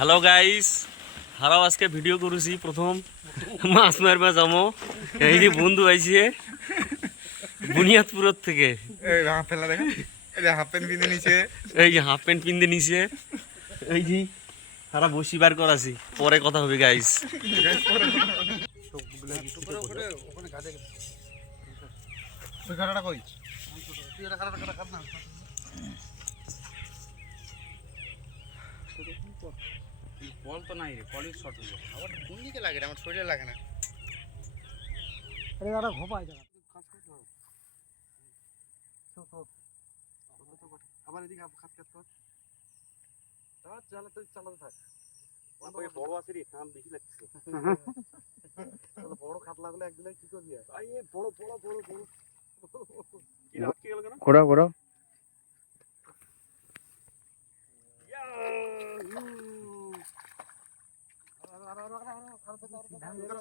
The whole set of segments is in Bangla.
হ্যালো গাইস, হারাও আজকে ভিডিও করেছি প্রথম মাছ মারবা যাবো। এই যে বন্ধু আইছে বুনিয়াদপুরের থেকে, এই হাফ ফেলা দেখেন, এই যে হাফ প্যান্ট পিঁধে নিছে, এই যে হাফ প্যান্ট পিনতে নিছে, এই যে সারা বসিবার করাছি, পরে কথা হবে গাইস। ওই কাটাটা কই? তুই এটা কাটা কাট না। বল তো নাই রে, কলিং শট হলো। আমার কোন দিকে লাগে রে? আমার শরীরে লাগে না। আরে দাদা ঘোপায় জায়গা আবার এদিকে খাত খাত কর। চালাতে থাক, বড় আছে রে, টান বেশি লাগছে। বড় খাত লাগলে একদিনে কি করবি? বড় বড় বড় বড় ঘোরাও ঘোরাও।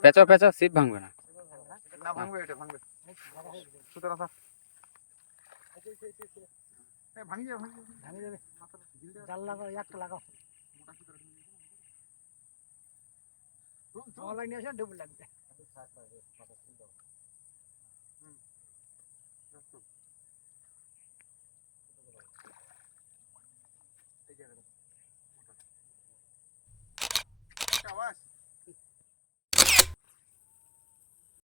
পেঁচাও পেঁচাও, সিপ ভাঙবে না। না ভাঙবে, এটা ভাঙবে। সুতরাং ভাঙি যাবে, ভাঙে যাবে। জাল লাগাও, একটা লাগাও। অনলাইনে এসে ডুব লাগবে।